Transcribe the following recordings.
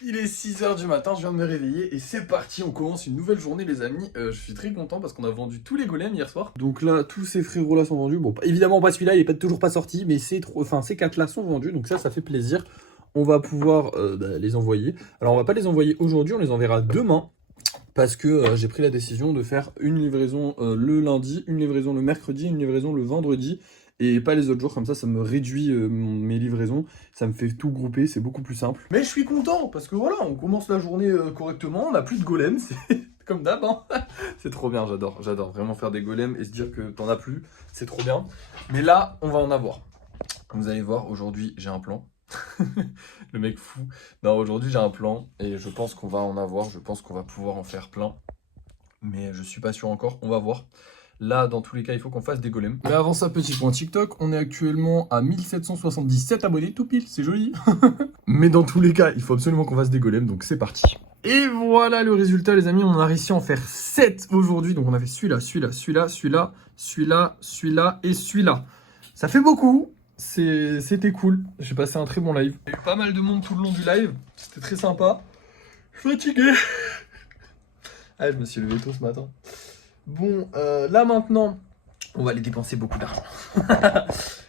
Il est 6 h du matin, je viens de me réveiller et c'est parti, on commence une nouvelle journée les amis. Je suis très content parce qu'on a vendu tous les golems hier soir. Donc là, tous ces frérots là sont vendus. Bon, évidemment pas celui-là, il est toujours pas sorti, mais ces 4 là sont vendus, donc ça fait plaisir. On va pouvoir les envoyer. Alors on va pas les envoyer aujourd'hui, on les enverra demain. Parce que j'ai pris la décision de faire une livraison le lundi, une livraison le mercredi, une livraison le vendredi. Et pas les autres jours, comme ça me réduit mes livraisons, ça me fait tout grouper, c'est beaucoup plus simple. Mais je suis content, parce que voilà, on commence la journée correctement, on n'a plus de golems, c'est comme d'hab, hein. C'est trop bien, j'adore vraiment faire des golems et se dire que t'en as plus, c'est trop bien. Mais là, on va en avoir. Comme vous allez voir, aujourd'hui, j'ai un plan. Le mec fou. Non, aujourd'hui, j'ai un plan, et je pense qu'on va en avoir, je pense qu'on va pouvoir en faire plein. Mais je suis pas sûr encore, on va voir. Là, dans tous les cas, il faut qu'on fasse des golems. Mais avant ça, petit point TikTok, on est actuellement à 1777 abonnés, tout pile, c'est joli. Mais dans tous les cas, il faut absolument qu'on fasse des golems, donc c'est parti. Et voilà le résultat, les amis, on a réussi à en faire 7 aujourd'hui. Donc on a fait celui-là, celui-là, celui-là, celui-là, celui-là, celui-là et celui-là. Ça fait beaucoup, c'était cool. J'ai passé un très bon live. Il y a eu pas mal de monde tout le long du live, c'était très sympa. Je suis fatigué. Ah, je me suis levé tôt ce matin. Bon, là maintenant, on va aller dépenser beaucoup d'argent.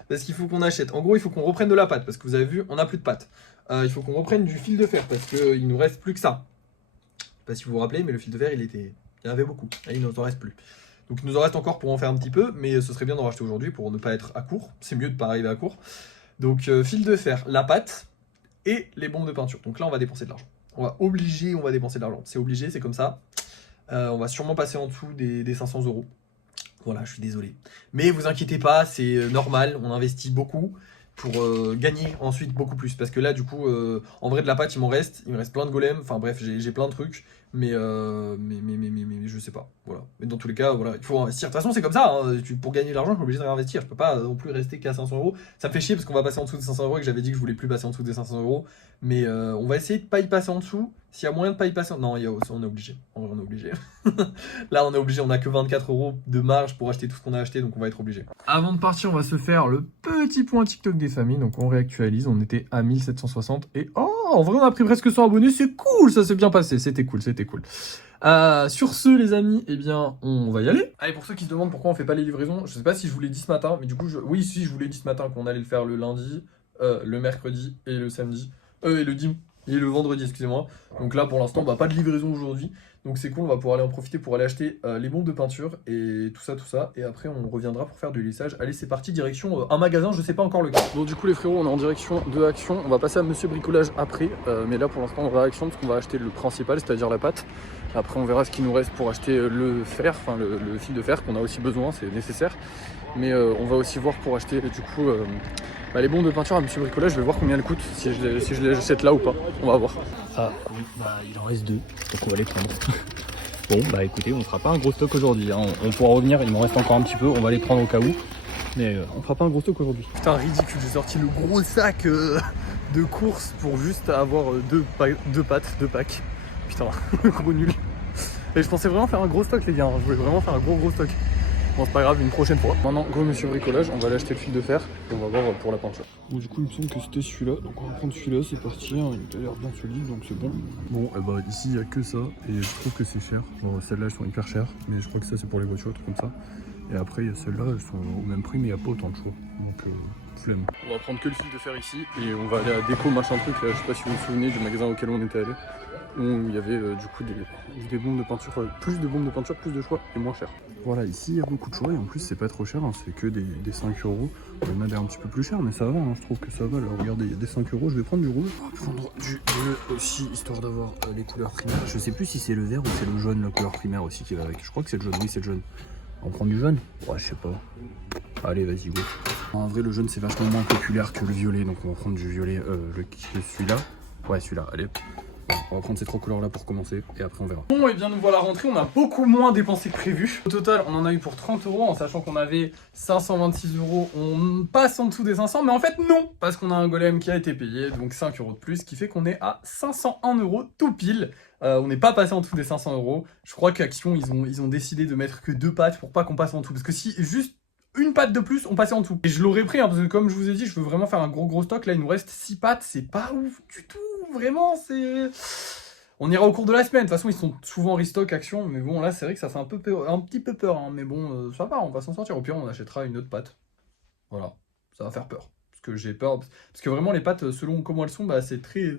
Parce qu'il faut qu'on achète. En gros, il faut qu'on reprenne de la pâte. Parce que vous avez vu, on n'a plus de pâte. Il faut qu'on reprenne du fil de fer. Parce qu'il nous reste plus que ça. Je sais pas si vous vous rappelez, mais le fil de fer, il y en avait beaucoup. Et il ne nous en reste plus. Donc il nous en reste encore pour en faire un petit peu. Mais ce serait bien d'en racheter aujourd'hui pour ne pas être à court. C'est mieux de ne pas arriver à court. Donc fil de fer, la pâte et les bombes de peinture. Donc là, on va dépenser de l'argent. On va dépenser de l'argent. C'est obligé, c'est comme ça. On va sûrement passer en dessous des 500 euros. Voilà, je suis désolé. Mais vous inquiétez pas, c'est normal, on investit beaucoup pour gagner ensuite beaucoup plus. Parce que là, du coup, en vrai de la pâte, il me reste plein de golems. Enfin bref, j'ai plein de trucs. Mais je sais pas. Voilà. Mais dans tous les cas, voilà, il faut investir. De toute façon, c'est comme ça. Hein. Pour gagner de l'argent, je suis obligé de réinvestir. Je peux pas non plus rester qu'à 500 euros. Ça me fait chier parce qu'on va passer en dessous des 500 euros et que j'avais dit que je voulais plus passer en dessous des 500 euros. Mais on va essayer de pas y passer en dessous. S'il y a moyen de pas y passer, non, on est obligé. En vrai, on est obligé. Là, on est obligé. On a que 24 euros de marge pour acheter tout ce qu'on a acheté, donc on va être obligé. Avant de partir, on va se faire le petit point TikTok des familles. Donc on réactualise. On était à 1760 et oh, en vrai, on a pris presque 100 abonnés. C'est cool, ça s'est bien passé. C'était cool, c'était cool. Sur ce, les amis, eh bien, on va y aller. Allez, pour ceux qui se demandent pourquoi on fait pas les livraisons, je sais pas si je vous l'ai dit ce matin, mais du coup, oui, si, je vous l'ai dit ce matin qu'on allait le faire le lundi, le mercredi et le samedi, et le dimanche. Et le vendredi, excusez-moi. Donc là, pour l'instant, pas de livraison aujourd'hui. Donc c'est cool, on va pouvoir aller en profiter pour aller acheter les bombes de peinture et tout ça, tout ça. Et après, on reviendra pour faire du lissage. Allez, c'est parti, direction un magasin, je sais pas encore lequel. Bon, du coup, les frérots, on est en direction de Action. On va passer à Monsieur Bricolage après. Mais là, pour l'instant, on va à Action parce qu'on va acheter le principal, c'est-à-dire la pâte. Après, on verra ce qu'il nous reste pour acheter le fer, enfin le fil de fer qu'on a aussi besoin, c'est nécessaire. Mais on va aussi voir pour acheter, du coup... les bombes de peinture à Monsieur Bricolage, je vais voir combien elles coûtent, si je les achète là ou pas. On va voir. Ah oui, il en reste 2, donc on va les prendre. Bon, écoutez, on fera pas un gros stock aujourd'hui, hein. On pourra revenir, il m'en reste encore un petit peu, on va les prendre au cas où. Mais on fera pas un gros stock aujourd'hui. Putain, ridicule, j'ai sorti le gros sac de courses pour juste avoir deux packs. Putain, le gros nul. Et je pensais vraiment faire un gros stock, les gars, hein. Je voulais vraiment faire un gros stock. Bon, c'est pas grave, une prochaine fois. Maintenant, go Monsieur Bricolage, on va aller acheter le fil de fer et on va voir pour la peinture. Bon, du coup, il me semble que c'était celui-là, donc on va prendre celui-là, c'est parti, hein. Il a l'air bien solide, donc c'est bon. Bon, ici, il n'y a que ça, et je trouve que c'est cher. Genre, celles-là, elles sont hyper chères, mais je crois que ça, c'est pour les voitures, trucs comme ça. Et après, il y a celles-là, elles sont au même prix, mais il n'y a pas autant de choix. Donc, flemme. On va prendre que le fil de fer ici, et on va aller à Déco, machin truc, là, je sais pas si vous vous souvenez du magasin auquel on était allé. Où il y avait du coup des bombes de peinture, plus de bombes de peinture, plus de choix et moins cher. Voilà, ici il y a beaucoup de choix et en plus c'est pas trop cher, hein, c'est que des 5 euros. Il y en a des un petit peu plus chers, mais ça va, hein, je trouve que ça va. Là, regardez, il y a des 5 euros, je vais prendre du rouge. On va prendre du bleu aussi, histoire d'avoir les couleurs primaires. Je sais plus si c'est le vert ou c'est le jaune, la couleur primaire aussi qui va avec. Je crois que c'est le jaune, oui c'est le jaune. On prend du jaune? Ouais, je sais pas. Allez, vas-y, go. En vrai, le jaune c'est vachement moins populaire que le violet, donc on va prendre du violet, celui-là. Ouais, celui-là, allez. On va prendre ces 3 couleurs là pour commencer et après on verra. Bon, et bien nous voilà rentrés, on a beaucoup moins dépensé que prévu. Au total, on en a eu pour 30 euros en sachant qu'on avait 526 euros. On passe en dessous des 500, mais en fait non, parce qu'on a un golem qui a été payé, donc 5 euros de plus, ce qui fait qu'on est à 501 euros tout pile. On n'est pas passé en dessous des 500 euros. Je crois qu'Action, ils ont décidé de mettre que 2 pattes pour pas qu'on passe en dessous. Parce que si juste une patte de plus, on passait en dessous. Et je l'aurais pris, hein, parce que comme je vous ai dit, je veux vraiment faire un gros stock. Là, il nous reste 6 pattes, c'est pas ouf du tout. vraiment, c'est... On ira au cours de la semaine. De toute façon, ils sont souvent en restock action. Mais bon, là, c'est vrai que ça fait un petit peu peur. Hein. Mais bon, ça va, on va s'en sortir. Au pire, on achètera une autre pâte. Voilà, ça va faire peur. Parce que j'ai peur. Parce que vraiment, les pâtes, selon comment elles sont, bah, c'est très...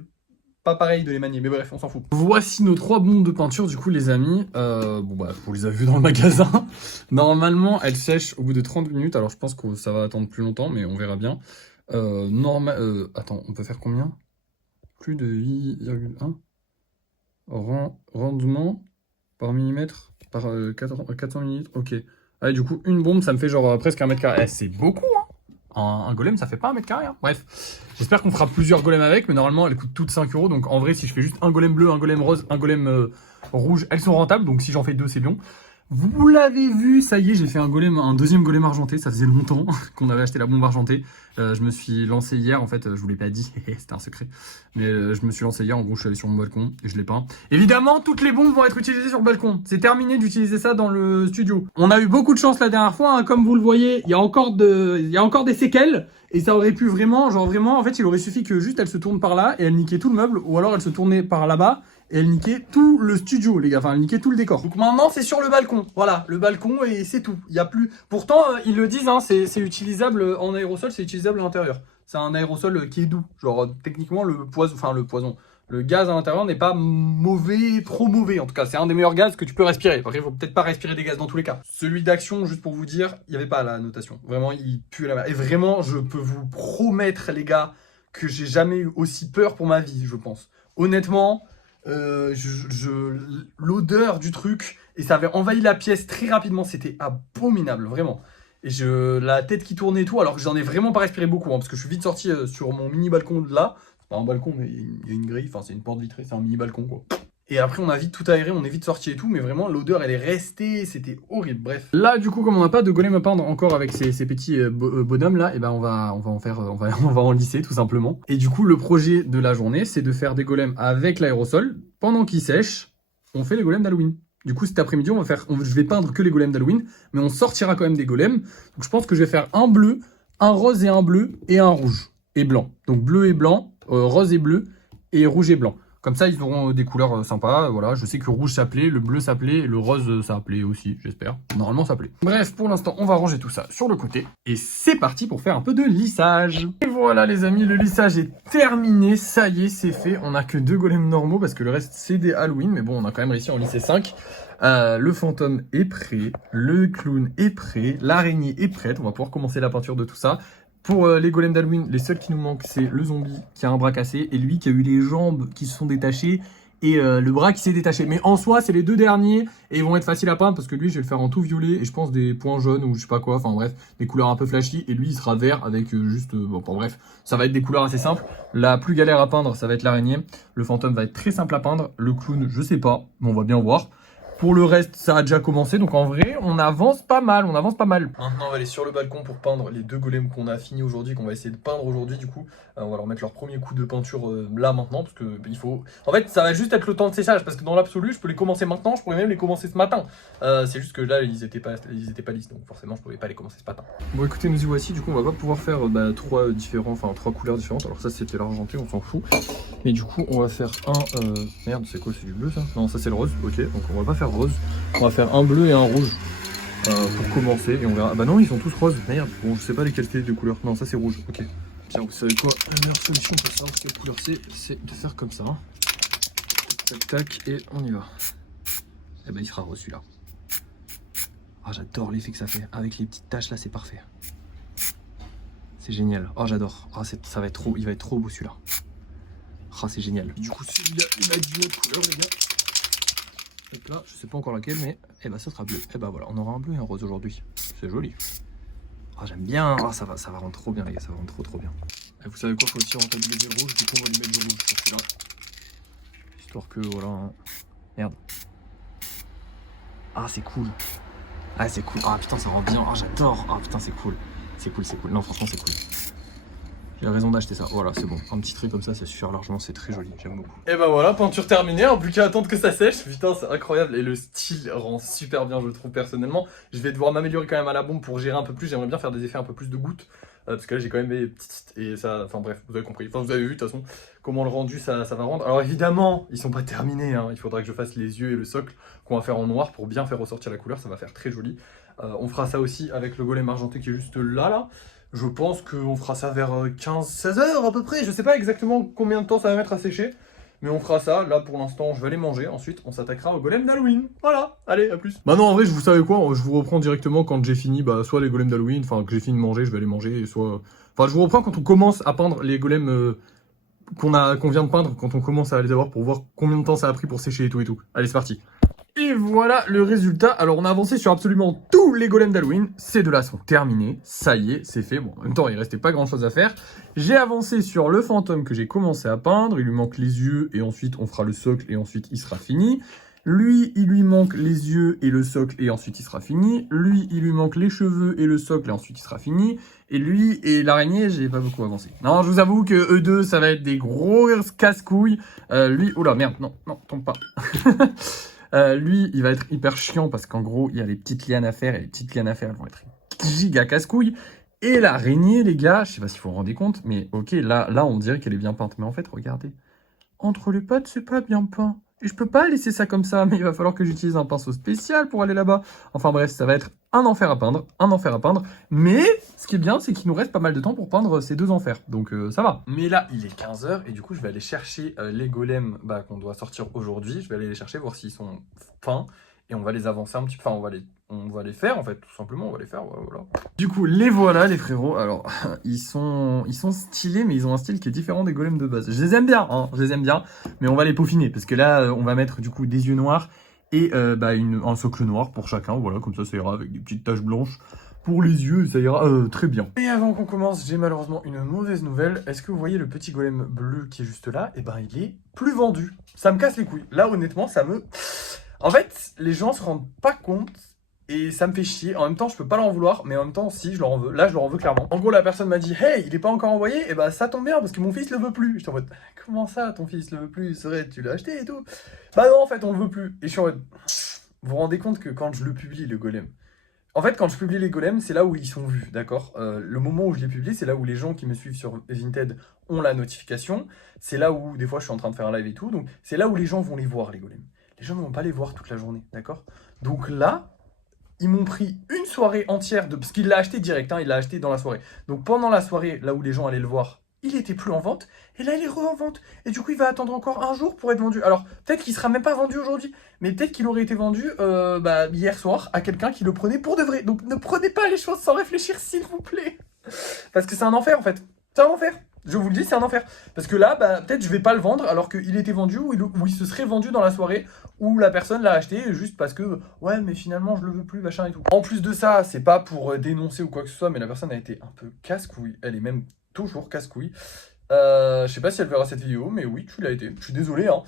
pas pareil de les manier. Mais bref, on s'en fout. Voici nos 3 bombes de peinture, du coup, les amis. Bon, bah, on les a vues dans le magasin. Normalement, elles sèchent au bout de 30 minutes. Alors, je pense que ça va attendre plus longtemps, mais on verra bien. Attends, on peut faire combien? Plus de 8,1. Rendement par millimètre par 400 millilitres. Ok. Allez, du coup, une bombe, ça me fait genre presque 1 m². C'est beaucoup, hein. Un golem, ça fait pas 1 m². Hein. Bref, j'espère qu'on fera plusieurs golems avec, mais normalement, elles coûtent toutes 5 €. Donc en vrai, si je fais juste un golem bleu, un golem rose, un golem rouge, elles sont rentables. Donc si j'en fais 2, c'est bon. Vous l'avez vu, ça y est, j'ai fait un deuxième golem argenté. Ça faisait longtemps qu'on avait acheté la bombe argentée. Je me suis lancé hier, en fait, je vous l'ai pas dit, c'était un secret. Mais je me suis lancé hier, en gros, je suis allé sur mon balcon et je l'ai peint. Évidemment, toutes les bombes vont être utilisées sur le balcon. C'est terminé d'utiliser ça dans le studio. On a eu beaucoup de chance la dernière fois, hein. Comme vous le voyez, il y a encore des séquelles. Et ça aurait pu vraiment, en fait, il aurait suffi que juste elle se tourne par là et elle niquait tout le meuble, ou alors elle se tournait par là-bas et elle niquait tout le studio, les gars. Enfin, elle niquait tout le décor. Donc maintenant, c'est sur le balcon. Voilà, le balcon et c'est tout. Il y a plus. Pourtant, ils le disent, hein, c'est utilisable en aérosol, c'est utilisable à l'intérieur. C'est un aérosol qui est doux. Genre, techniquement, le poison. Le gaz à l'intérieur n'est pas mauvais, trop mauvais en tout cas. C'est un des meilleurs gaz que tu peux respirer. Après, il faut peut-être pas respirer des gaz dans tous les cas. Celui d'Action, juste pour vous dire, il n'y avait pas la notation. Vraiment, il pue la merde. Et vraiment, je peux vous promettre, les gars, que j'ai jamais eu aussi peur pour ma vie, je pense. Honnêtement, l'odeur du truc, et ça avait envahi la pièce très rapidement. C'était abominable, vraiment. Et la tête qui tournait et tout, alors que j'en ai vraiment pas respiré beaucoup, hein, parce que je suis vite sorti sur mon mini balcon de là. Pas un balcon, mais il y a une grille, enfin c'est une porte vitrée, c'est un mini balcon quoi. Et après on a vite tout aéré, on est vite sorti et tout, mais vraiment l'odeur elle est restée, c'était horrible, bref. Là du coup comme on n'a pas de golem à peindre encore avec ces petits bonhommes là, et ben on va en lisser tout simplement. Et du coup le projet de la journée c'est de faire des golems avec l'aérosol, pendant qu'ils sèchent, on fait les golems d'Halloween. Du coup cet après-midi je vais peindre que les golems d'Halloween, mais on sortira quand même des golems. Donc je pense que je vais faire un bleu, un rose et un bleu, et un rouge et blanc. Donc bleu et blanc, rose et bleu, et rouge et blanc. Comme ça, ils auront des couleurs sympas. Voilà, je sais que rouge ça plaît, le bleu ça plaît, et le rose ça plaît aussi, j'espère. Normalement ça plaît. Bref, pour l'instant, on va ranger tout ça sur le côté. Et c'est parti pour faire un peu de lissage. Et voilà les amis, le lissage est terminé. Ça y est, c'est fait. On n'a que 2 golems normaux parce que le reste c'est des Halloween. Mais bon, on a quand même réussi à en lisser 5. Le fantôme est prêt, le clown est prêt, l'araignée est prête. On va pouvoir commencer la peinture de tout ça. Pour les golems d'Halloween, les seuls qui nous manquent, c'est le zombie qui a un bras cassé et lui qui a eu les jambes qui se sont détachées et le bras qui s'est détaché. Mais en soi, c'est les 2 derniers et ils vont être faciles à peindre parce que lui, je vais le faire en tout violet et je pense des points jaunes ou je sais pas quoi. Enfin bref, des couleurs un peu flashy et lui, il sera vert avec juste... bon, bref, ça va être des couleurs assez simples. La plus galère à peindre, ça va être l'araignée. Le fantôme va être très simple à peindre. Le clown, je sais pas, mais on va bien voir. Pour le reste, ça a déjà commencé, donc en vrai, on avance pas mal, Maintenant, on va aller sur le balcon pour peindre les 2 golems qu'on a fini aujourd'hui, qu'on va essayer de peindre aujourd'hui, du coup. On va leur mettre leur premier coup de peinture là, maintenant, parce que il faut... En fait, ça va juste être le temps de séchage, parce que dans l'absolu, je peux les commencer maintenant, je pourrais même les commencer ce matin. C'est juste que là, ils étaient pas lisses, donc forcément, je pouvais pas les commencer ce matin. Bon, écoutez, nous y voici, du coup, on va pas pouvoir faire 3 couleurs différentes. Alors ça, c'était l'argenté, on s'en fout. Mais du coup, on va faire merde, c'est quoi, c'est du bleu, ça? Non, ça, c'est le rose, ok, donc on va pas faire rose, on va faire un bleu et un rouge pour commencer et on verra. Ah bah non, ils sont tous roses, merde. Bon, je sais pas lesquelles de couleur. Non, ça c'est rouge, ok. Tiens, vous savez quoi? La meilleure solution pour savoir quelle couleur c'est de faire comme ça. Tac tac, et on y va. Et bah il sera rose celui-là. Ah, j'adore l'effet que ça fait. Avec les petites taches là, c'est parfait. C'est génial. Oh, j'adore. Ah, ça va être trop, il va être trop beau celui-là. Ah, c'est génial. Du coup, celui-là, il a une autre couleur, les gars. Donc là, je sais pas encore laquelle, mais ça sera bleu. Et bah voilà, on aura un bleu et un rose aujourd'hui. C'est joli. Ah, j'aime bien. Ah, ça va rendre trop bien, les gars. Ça va rendre trop bien. Et vous savez quoi, faut aussi rentabiliser le rouge. Du coup, on va lui mettre du rouge pour celui-là. Histoire que, voilà. Hein. Merde. Ah, c'est cool. Ah, c'est cool. Ah, putain, ça rend bien. Ah, j'adore. Ah, putain, c'est cool. C'est cool. Non, franchement, c'est cool. J'ai raison d'acheter ça. Voilà, c'est bon. Un petit trait comme ça suffira largement. C'est très joli. J'aime beaucoup. Et bah voilà, peinture terminée. En plus qu'à attendre que ça sèche. Putain, c'est incroyable. Et le style rend super bien, je le trouve personnellement. Je vais devoir m'améliorer quand même à la bombe pour gérer un peu plus. J'aimerais bien faire des effets un peu plus de gouttes. parce que là j'ai quand même des petites et ça, enfin bref, vous avez compris, enfin vous avez vu de toute façon comment le rendu ça va rendre. Alors évidemment ils sont pas terminés, hein. Il faudra que je fasse les yeux et le socle qu'on va faire en noir pour bien faire ressortir la couleur, ça va faire très joli. On fera ça aussi avec le golem argenté qui est juste là. Je pense qu'on fera ça vers 15-16 heures à peu près, je sais pas exactement combien de temps ça va mettre à sécher. Mais on fera ça, là pour l'instant je vais aller manger, ensuite on s'attaquera au golem d'Halloween. Voilà, allez, à plus. Bah non, en vrai, vous savez quoi, je vous reprends directement quand j'ai fini, bah soit les golems d'Halloween, enfin que j'ai fini de manger, je vais aller manger, soit... Enfin je vous reprends quand on commence à peindre les golems qu'on vient de peindre, quand on commence à les avoir pour voir combien de temps ça a pris pour sécher et tout et tout. Allez, c'est parti. Et voilà le résultat. Alors on a avancé sur absolument tous les golems d'Halloween. Ces deux-là sont terminés. Ça y est, c'est fait. Bon, en même temps, il restait pas grand-chose à faire. J'ai avancé sur le fantôme que j'ai commencé à peindre. Il lui manque les yeux et ensuite on fera le socle et ensuite il sera fini. Lui, il lui manque les yeux et le socle et ensuite il sera fini. Lui, il lui manque les cheveux et le socle et ensuite il sera fini. Et lui et l'araignée, j'ai pas beaucoup avancé. Non, je vous avoue que eux deux, ça va être des gros casse-couilles. Lui, oula, merde, non, tombe pas. Lui, il va être hyper chiant parce qu'en gros, il y a les petites lianes à faire et les petites lianes à faire, elles vont être giga casse-couilles. Et l'araignée, les gars, je sais pas si vous vous rendez compte, mais ok, là, on dirait qu'elle est bien peinte. Mais en fait, regardez, entre les pattes, c'est pas bien peint. Et je peux pas laisser ça comme ça, mais il va falloir que j'utilise un pinceau spécial pour aller là-bas. Enfin bref, ça va être un enfer à peindre, Mais ce qui est bien, c'est qu'il nous reste pas mal de temps pour peindre ces deux enfers. Donc ça va. Mais là, il est 15 h et du coup, je vais aller chercher les golems qu'on doit sortir aujourd'hui. Je vais aller les chercher, voir s'ils sont peints. Et on va les avancer un petit peu. Enfin, on va les faire en fait, tout simplement. On va les faire, voilà. Du coup, les voilà, les frérots. Alors, ils sont stylés, mais ils ont un style qui est différent des golems de base. Je les aime bien, hein, mais on va les peaufiner. Parce que là, on va mettre du coup des yeux noirs et un socle noir pour chacun. Voilà, comme ça ira avec des petites taches blanches. Pour les yeux, ça ira très bien. Et avant qu'on commence, j'ai malheureusement une mauvaise nouvelle. Est-ce que vous voyez le petit golem bleu qui est juste là? Eh ben, il est plus vendu. Ça me casse les couilles. Là, honnêtement, ça me... En fait, les gens se rendent pas compte et ça me fait chier. En même temps, je peux pas leur en vouloir, mais en même temps, si, je leur en veux. Là, je leur en veux clairement. En gros, la personne m'a dit « Hey, il est pas encore envoyé ?» Et bah, ça tombe bien parce que mon fils le veut plus. J'étais en mode « Comment ça, ton fils le veut plus? Serait tu l'as acheté et tout ?» Bah non, en fait, on le veut plus. Et je suis en mode « Vous vous rendez compte que quand je le publie, le golem, en fait, quand je publie les golems, c'est là où ils sont vus, d'accord? Le moment où je les publie, c'est là où les gens qui me suivent sur Vinted ont la notification. C'est là où, des fois, je suis en train de faire un live et tout. Donc, c'est là où les gens vont les voir, les golems. Les gens ne vont pas les voir toute la journée, d'accord? Donc là, ils m'ont pris une soirée entière, parce qu'il l'a acheté direct, hein, il l'a acheté dans la soirée. Donc pendant la soirée, là où les gens allaient le voir, il était plus en vente, et là il est en vente. Et du coup, il va attendre encore un jour pour être vendu. Alors, peut-être qu'il sera même pas vendu aujourd'hui, mais peut-être qu'il aurait été vendu hier soir à quelqu'un qui le prenait pour de vrai. Donc ne prenez pas les choses sans réfléchir, s'il vous plaît. Parce que c'est un enfer, en fait. C'est un enfer. Je vous le dis, c'est un enfer. Parce que là, peut-être je vais pas le vendre alors qu'il était vendu ou il se serait vendu dans la soirée où la personne l'a acheté juste parce que ouais, mais finalement je le veux plus, machin et tout. En plus de ça, c'est pas pour dénoncer ou quoi que ce soit, mais la personne a été un peu casse-couille. Elle est même toujours casse-couille. Je sais pas si elle verra cette vidéo, mais oui, tu l'as été. Je suis désolé, hein.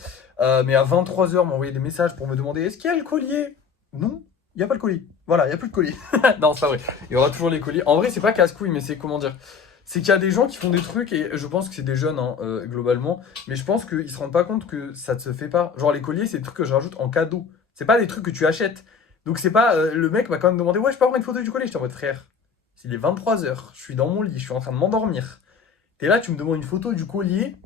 Mais à 23 h, m'a envoyé des messages pour me demander est-ce qu'il y a le collier? Non, il n'y a pas le collier. Voilà, il n'y a plus de collier. Non, c'est pas vrai. Il y aura toujours les colliers. En vrai, c'est pas casse-couille, mais c'est comment dire. C'est qu'il y a des gens qui font des trucs, et je pense que c'est des jeunes, hein, globalement, mais je pense qu'ils se rendent pas compte que ça ne se fait pas. Genre les colliers, c'est des trucs que je rajoute en cadeau. C'est pas des trucs que tu achètes. Donc c'est pas... le mec m'a quand même demandé « Ouais, je peux avoir une photo du collier ?» J'étais en mode « Frère, il est 23 h, je suis dans mon lit, je suis en train de m'endormir. T'es là, tu me demandes une photo du collier.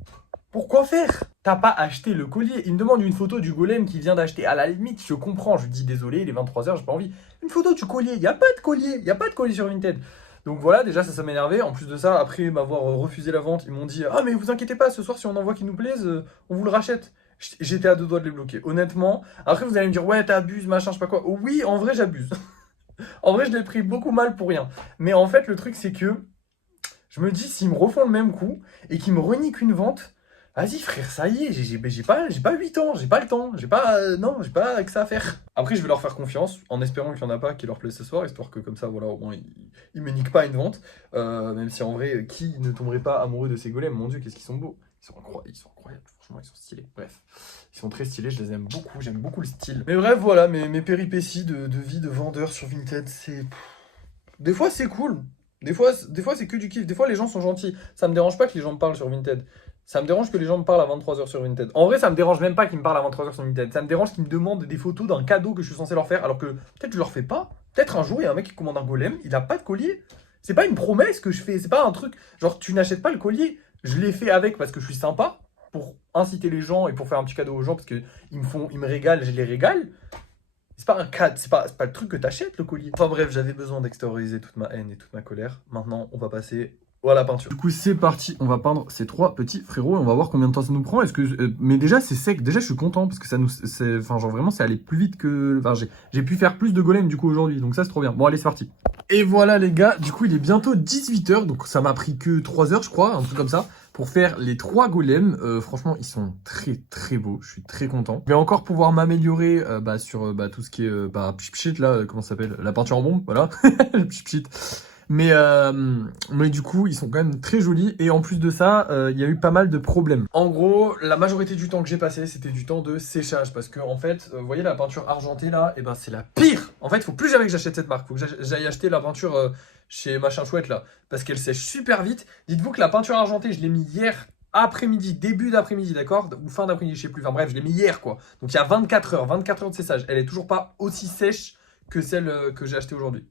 Pourquoi faire? T'as pas acheté le collier. Il me demande une photo du golem qu'il vient d'acheter. À la limite, je comprends, je lui dis « Désolé, il est 23 h, j'ai pas envie. » Une photo du collier, il y a pas de collier. Il y a pas de collier sur Vinted. Donc voilà, déjà ça m'énervait. En plus de ça, après m'avoir refusé la vente, ils m'ont dit « Ah mais vous inquiétez pas, ce soir si on en voit qui nous plaise, on vous le rachète. » J'étais à deux doigts de les bloquer, honnêtement. Après vous allez me dire « Ouais, t'abuses, machin, je sais pas quoi. » Oui, en vrai j'abuse. En vrai je l'ai pris beaucoup mal pour rien. Mais en fait le truc c'est que je me dis s'ils me refont le même coup et qu'ils me reniquent une vente, vas-y frère, ça y est, j'ai pas 8 ans, j'ai pas le temps, j'ai pas que ça à faire. Après je vais leur faire confiance, en espérant qu'il y en a pas qui leur plaît ce soir, histoire que comme ça, voilà, au moins ils me niquent pas une vente. Même si en vrai, qui ne tomberait pas amoureux de ces golems? Mon dieu, qu'est-ce qu'ils sont beaux. Ils sont incroyables, franchement, ils sont stylés. Bref, ils sont très stylés, je les aime beaucoup, j'aime beaucoup le style. Mais bref, voilà, mes péripéties de vie de vendeur sur Vinted, c'est... Des fois c'est cool, des fois c'est que du kiff, des fois les gens sont gentils. Ça me dérange pas que les gens me parlent sur Vinted. Ça me dérange que les gens me parlent à 23 h sur Vinted. En vrai, ça me dérange même pas qu'ils me parlent à 23 h sur Vinted. Ça me dérange qu'ils me demandent des photos d'un cadeau que je suis censé leur faire, alors que peut-être je leur fais pas. Peut-être un jour, il y a un mec qui commande un golem, il a pas de collier. C'est pas une promesse que je fais, c'est pas un truc, genre tu n'achètes pas le collier. Je l'ai fait avec parce que je suis sympa, pour inciter les gens et pour faire un petit cadeau aux gens, parce qu'ils ils me régalent, je les régale. C'est pas un cadre, c'est pas le truc que t'achètes, le collier. Enfin bref, j'avais besoin d'extérioriser toute ma haine et toute ma colère. Maintenant, on va passer à la peinture. Du coup, c'est parti. On va peindre ces 3 petits frérots et on va voir combien de temps ça nous prend. Mais déjà, c'est sec. Déjà, je suis content parce que enfin, genre vraiment, c'est allé plus vite que. Enfin, j'ai pu faire plus de golems du coup aujourd'hui. Donc ça, c'est trop bien. Bon, allez, c'est parti. Et voilà, les gars. Du coup, il est bientôt 18 h. Donc ça m'a pris que 3 heures, je crois, un truc comme ça, pour faire les 3 golems. Franchement, ils sont très très beaux. Je suis très content. Je vais encore pouvoir m'améliorer sur tout ce qui est pchit là. Comment ça s'appelle? La peinture en bombe. Voilà. Pchit. Mais du coup, ils sont quand même très jolis. Et en plus de ça, il y a eu pas mal de problèmes. En gros, la majorité du temps que j'ai passé, c'était du temps de séchage. Parce que, en fait, vous voyez la peinture argentée là, et ben c'est la pire. En fait, il faut plus jamais que j'achète cette marque. Il faut que j'aille acheter la peinture chez Machin Chouette là. Parce qu'elle sèche super vite. Dites-vous que la peinture argentée, je l'ai mis hier après-midi, début d'après-midi, d'accord? Ou fin d'après-midi, je sais plus. Enfin bref, je l'ai mis hier quoi. Donc il y a 24 heures de séchage. Elle est toujours pas aussi sèche que celle que j'ai achetée aujourd'hui.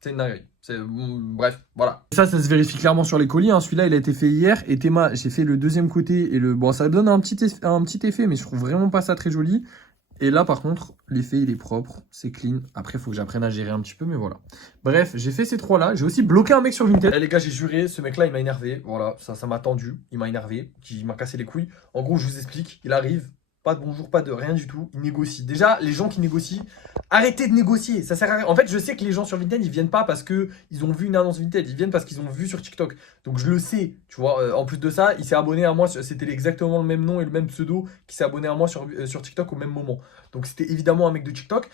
C'est une dinguerie. Bref, voilà. Ça se vérifie clairement sur les colis. Hein. Celui-là, il a été fait hier. Et Théma, j'ai fait le deuxième côté. Et bon, ça donne un petit effet, mais je trouve vraiment pas ça très joli. Et là, par contre, l'effet, il est propre. C'est clean. Après, il faut que j'apprenne à gérer un petit peu, mais voilà. Bref, j'ai fait ces 3-là. J'ai aussi bloqué un mec sur Vinted. Eh, les gars, j'ai juré. Ce mec-là, il m'a énervé. Voilà, ça m'a tendu. Il m'a énervé. Il m'a cassé les couilles. En gros, je vous explique. Il arrive. Pas de bonjour, pas de rien du tout. Il négocie. Déjà, les gens qui négocient, arrêtez de négocier. Ça sert à rien. En fait, je sais que les gens sur Vinted, ils viennent pas parce que ils ont vu une annonce Vinted. Ils viennent parce qu'ils ont vu sur TikTok. Donc, je le sais. Tu vois, en plus de ça, il s'est abonné à moi. C'était exactement le même nom et le même pseudo qui s'est abonné à moi sur TikTok au même moment. Donc, c'était évidemment un mec de TikTok.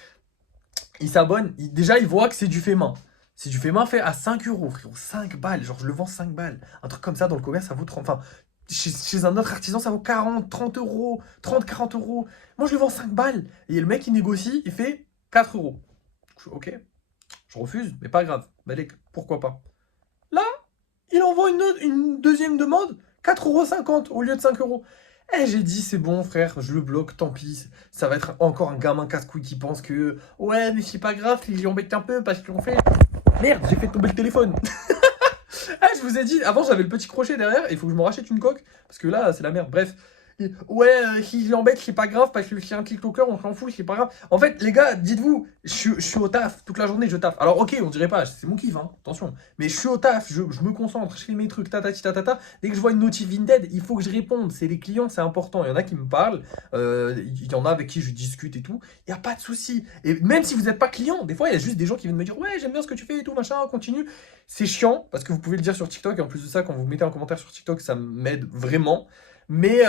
Il s'abonne. Déjà, il voit que c'est du fait main. C'est du fait main fait à 5 €, frérot. 5 balles. Genre, je le vends 5 balles. Un truc comme ça dans le commerce, ça vaut 30. Enfin, chez un autre artisan, ça vaut 40, 30 €, 30, 40 €. Moi, je le vends 5 balles. Et le mec, il négocie, il fait 4 €. Ok, je refuse, mais pas grave. Balek, pourquoi pas. Là, il envoie une deuxième demande, 4,50 € au lieu de 5 €. Eh, j'ai dit, c'est bon, frère, je le bloque, tant pis. Ça va être encore un gamin casse-couille qui pense que ouais, mais c'est pas grave, il embête un peu parce qu'on fait. Merde, j'ai fait tomber le téléphone. Ah, je vous ai dit, avant j'avais le petit crochet derrière, il faut que je me rachète une coque, parce que là c'est la merde. Bref, ouais, s'il l'embête, c'est pas grave, parce que c'est un TikToker, on s'en fout, c'est pas grave. En fait, les gars, dites-vous, je suis au taf, toute la journée je taffe. Alors, ok, on dirait pas, c'est mon kiff, hein, attention. Mais je suis au taf, je me concentre, je fais mes trucs, tatati tatata. Dès que je vois une notif Vinted, il faut que je réponde. C'est les clients, c'est important. Il y en a qui me parlent, il y en a avec qui je discute et tout. Il n'y a pas de souci. Et même si vous n'êtes pas client, des fois, il y a juste des gens qui viennent me dire, ouais, j'aime bien ce que tu fais et tout, machin, continue. C'est chiant, parce que vous pouvez le dire sur TikTok, et en plus de ça, quand vous mettez un commentaire sur TikTok, ça m'aide vraiment. Mais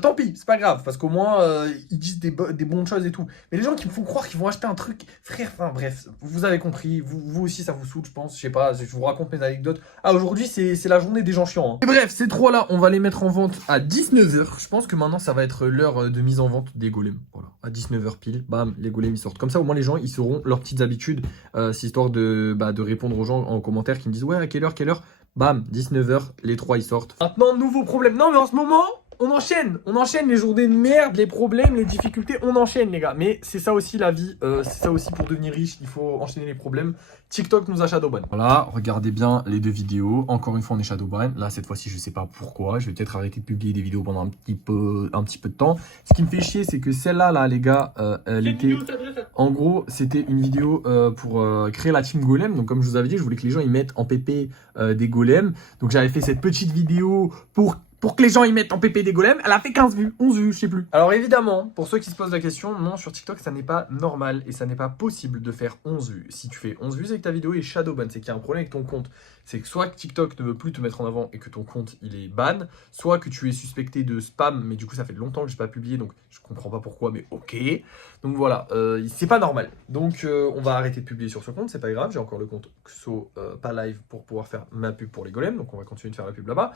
tant pis, c'est pas grave, parce qu'au moins ils disent des bonnes choses et tout. Mais les gens qui me font croire qu'ils vont acheter un truc, frère, enfin bref, vous avez compris, vous aussi ça vous saoule, je pense, je sais pas, je vous raconte mes anecdotes. Ah, aujourd'hui c'est la journée des gens chiants. Hein. Et bref, ces 3-là, on va les mettre en vente à 19 h. Je pense que maintenant ça va être l'heure de mise en vente des golems. Voilà, à 19 h pile, bam, les golems ils sortent. Comme ça, au moins les gens ils sauront leurs petites habitudes, c'est histoire de répondre aux gens en commentaire qui me disent ouais, à quelle heure. Bam, 19 h, les 3 ils sortent. Maintenant, nouveau problème. Non, mais en ce moment, on enchaîne les journées de merde, les problèmes, les difficultés, on enchaîne les gars. Mais c'est ça aussi la vie, c'est ça aussi pour devenir riche, il faut enchaîner les problèmes. TikTok nous a shadowban. Voilà, regardez bien les 2 vidéos. Encore une fois, on est shadowban. Là, cette fois-ci, je sais pas pourquoi. Je vais peut-être arrêter de publier des vidéos pendant un petit peu de temps. Ce qui me fait chier, c'est que celle-là, là, les gars, elle était... En gros, c'était une vidéo pour créer la team golem. Donc, comme je vous avais dit, je voulais que les gens ils mettent en PP des golems. Donc, j'avais fait cette petite vidéo pour que les gens y mettent en PP des golems. Elle a fait 15 vues, 11 vues, je sais plus. Alors évidemment, pour ceux qui se posent la question, non, sur TikTok, ça n'est pas normal et ça n'est pas possible de faire 11 vues. Si tu fais 11 vues, c'est que ta vidéo est shadowban, c'est qu'il y a un problème avec ton compte. C'est que soit que TikTok ne veut plus te mettre en avant et que ton compte, il est ban, soit que tu es suspecté de spam, mais du coup, ça fait longtemps que je n'ai pas publié, donc je comprends pas pourquoi, mais ok. Donc voilà, c'est pas normal. Donc on va arrêter de publier sur ce compte, c'est pas grave, j'ai encore le compte XO pas live pour pouvoir faire ma pub pour les golems, donc on va continuer de faire la pub là-bas.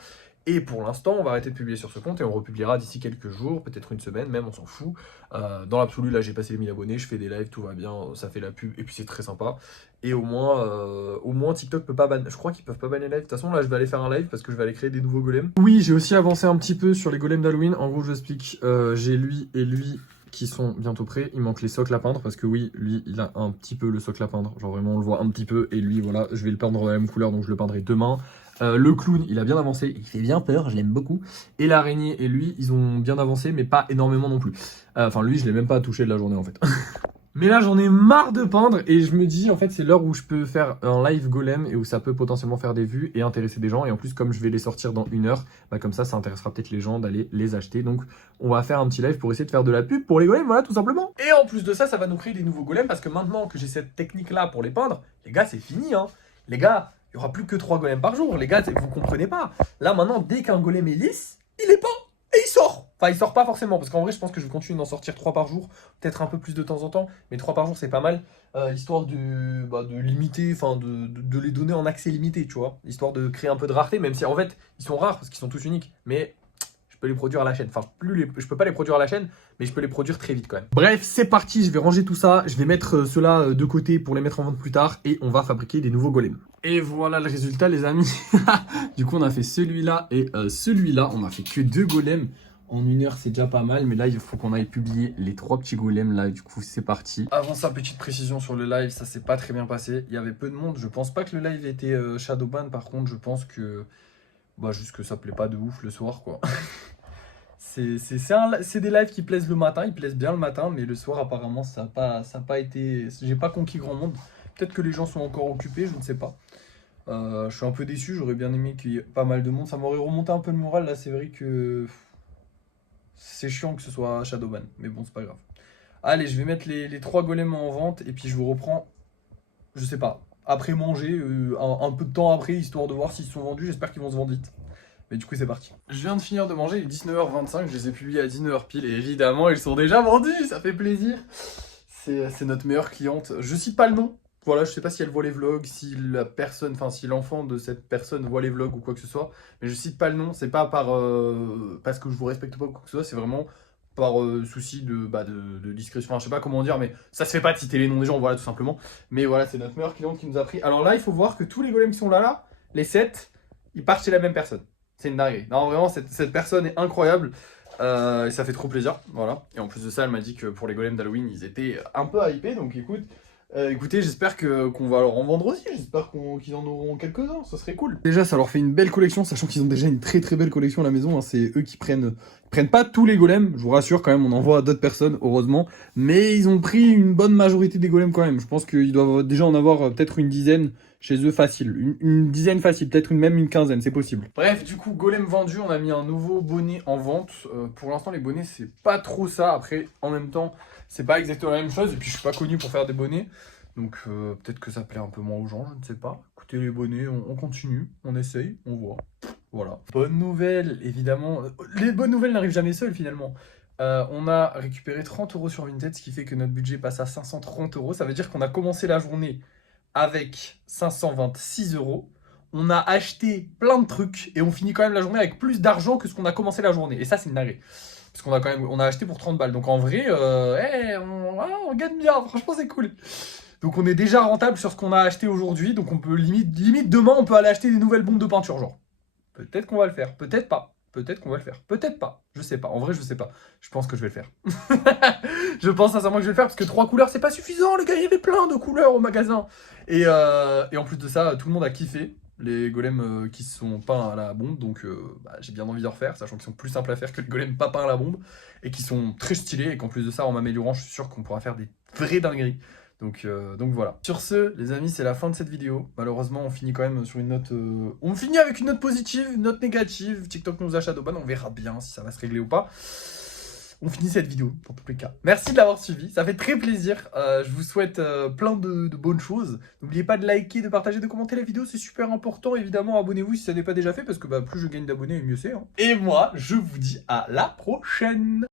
Et pour l'instant, on va arrêter de publier sur ce compte et on republiera d'ici quelques jours, peut-être une semaine même, on s'en fout. Dans l'absolu, là, j'ai passé les 1000 abonnés, je fais des lives, tout va bien, ça fait la pub et puis c'est très sympa. Et au moins TikTok peut pas ban. Je crois qu'ils peuvent pas banner les lives. De toute façon, là, je vais aller faire un live parce que je vais aller créer des nouveaux golems. Oui, j'ai aussi avancé un petit peu sur les golems d'Halloween. En gros, je vous explique. J'ai lui et lui qui sont bientôt prêts. Il manque les socles à peindre parce que oui, lui, il a un petit peu le socle à peindre. Genre vraiment, on le voit un petit peu. Et lui, voilà, je vais le peindre de la même couleur, donc je le peindrai demain. Le clown, il a bien avancé. Il fait bien peur, je l'aime beaucoup. Et l'araignée et lui, ils ont bien avancé, mais pas énormément non plus. Enfin, lui, je l'ai même pas touché de la journée en fait. Mais là, j'en ai marre de peindre et je me dis, en fait, c'est l'heure où je peux faire un live golem et où ça peut potentiellement faire des vues et intéresser des gens. Et en plus, comme je vais les sortir dans 1 heure, bah comme ça intéressera peut-être les gens d'aller les acheter. Donc, on va faire un petit live pour essayer de faire de la pub pour les golems, voilà, tout simplement. Et en plus de ça, ça va nous créer des nouveaux golems parce que maintenant que j'ai cette technique-là pour les peindre, les gars, c'est fini, hein. Les gars, il n'y aura plus que 3 golems par jour. Les gars, vous comprenez pas. Là, maintenant, dès qu'un golem est lisse, il est peint. Et il sort. Enfin, il sort pas forcément, parce qu'en vrai, je pense que je vais continuer d'en sortir 3 par jour, peut-être un peu plus de temps en temps, mais 3 par jour, c'est pas mal, histoire de limiter, enfin, de les donner en accès limité, tu vois, histoire de créer un peu de rareté, même si en fait, ils sont rares, parce qu'ils sont tous uniques, mais je peux les produire à la chaîne, enfin, je peux pas les produire à la chaîne, mais je peux les produire très vite quand même. Bref, c'est parti, je vais ranger tout ça, je vais mettre ceux-là de côté pour les mettre en vente plus tard, et on va fabriquer des nouveaux golems. Et voilà le résultat, les amis. Du coup, on a fait celui-là et celui-là, on a fait que 2 golems. En 1 heure, c'est déjà pas mal, mais là, il faut qu'on aille publier les 3 petits golems. Là, du coup, c'est parti. Avant ça, petite précision sur le live, ça s'est pas très bien passé. Il y avait peu de monde. Je pense pas que le live était Shadowban. Par contre, je pense que juste que ça plaît pas de ouf le soir, quoi. C'est des lives qui plaisent le matin, ils plaisent bien le matin, mais le soir, apparemment, ça a pas été. J'ai pas conquis grand monde. Peut-être que les gens sont encore occupés, je ne sais pas. Je suis un peu déçu. J'aurais bien aimé qu'il y ait pas mal de monde. Ça m'aurait remonté un peu le moral. Là, c'est vrai que c'est chiant que ce soit Shadowban, mais bon, c'est pas grave. Allez, je vais mettre les 3 golems en vente et puis je vous reprends, je sais pas, après manger, un peu de temps après, histoire de voir s'ils sont vendus. J'espère qu'ils vont se vendre vite. Mais du coup, c'est parti. Je viens de finir de manger, il est 19h25, je les ai publiés à 19h pile et évidemment, ils sont déjà vendus, ça fait plaisir. C'est notre meilleure cliente. Je cite pas le nom. Voilà, je sais pas si elle voit les vlogs, si la personne, enfin si l'enfant de cette personne voit les vlogs ou quoi que ce soit, mais je cite pas le nom, c'est pas parce que je vous respecte pas ou quoi que ce soit, c'est vraiment par souci de discrétion, enfin je sais pas comment dire, mais ça se fait pas de citer les noms des gens, voilà tout simplement. Mais voilà, c'est notre meilleure cliente qui nous a pris. Alors là, il faut voir que tous les golems qui sont là, les 7, ils partent chez la même personne. C'est une dinguerie. Non, vraiment, cette personne est incroyable. Et ça fait trop plaisir, voilà. Et en plus de ça, elle m'a dit que pour les golems d'Halloween, ils étaient un peu hypés, donc écoutez, j'espère qu'on va leur en vendre aussi, j'espère qu'ils en auront quelques-uns, ça serait cool. Déjà, ça leur fait une belle collection, sachant qu'ils ont déjà une très très belle collection à la maison, hein. C'est eux qui prennent pas tous les golems, je vous rassure quand même, on envoie à d'autres personnes, heureusement, mais ils ont pris une bonne majorité des golems quand même. Je pense qu'ils doivent déjà en avoir peut-être une dizaine chez eux facile, une dizaine facile, peut-être même une quinzaine, c'est possible. Bref, du coup, golem vendu, on a mis un nouveau bonnet en vente. Pour l'instant, les bonnets, c'est pas trop ça. Après, en même temps, c'est pas exactement la même chose. Et puis, je suis pas connu pour faire des bonnets. Donc, peut-être que ça plaît un peu moins aux gens, je ne sais pas. Écoutez, les bonnets, on continue, on essaye, on voit. Voilà. Bonne nouvelle, évidemment. Les bonnes nouvelles n'arrivent jamais seules, finalement. On a récupéré 30 € sur Vinted, ce qui fait que notre budget passe à 530 €. Ça veut dire qu'on a commencé la journée avec 526 €. On a acheté plein de trucs et on finit quand même la journée avec plus d'argent que ce qu'on a commencé la journée. Et ça, c'est une dinguerie. Parce on a acheté pour 30 balles. Donc en vrai, on gagne bien. Franchement, c'est cool. Donc on est déjà rentable sur ce qu'on a acheté aujourd'hui. Donc on peut limite demain, on peut aller acheter des nouvelles bombes de peinture, genre. Peut-être qu'on va le faire, peut-être pas. Peut-être qu'on va le faire, peut-être pas. Je sais pas. En vrai, je sais pas. Je pense que je vais le faire. Je pense sincèrement que je vais le faire parce que 3 couleurs, c'est pas suffisant. Le gars, il y avait plein de couleurs au magasin. Et en plus de ça, tout le monde a kiffé les golems qui sont peints à la bombe. Donc j'ai bien envie de refaire, sachant qu'ils sont plus simples à faire que les golems pas peints à la bombe. Et qui sont très stylés. Et qu'en plus de ça, en m'améliorant, je suis sûr qu'on pourra faire des vraies dingueries. Donc voilà. Sur ce, les amis, c'est la fin de cette vidéo. Malheureusement, on finit quand même sur une note... On finit avec une note positive, une note négative. TikTok nous a Shadowban, on verra bien si ça va se régler ou pas. On finit cette vidéo, dans tous les cas. Merci de l'avoir suivi, ça fait très plaisir. Je vous souhaite plein de bonnes choses. N'oubliez pas de liker, de partager, de commenter la vidéo, c'est super important. Évidemment, abonnez-vous si ça n'est pas déjà fait, parce que plus je gagne d'abonnés, mieux c'est. Hein. Et moi, je vous dis à la prochaine.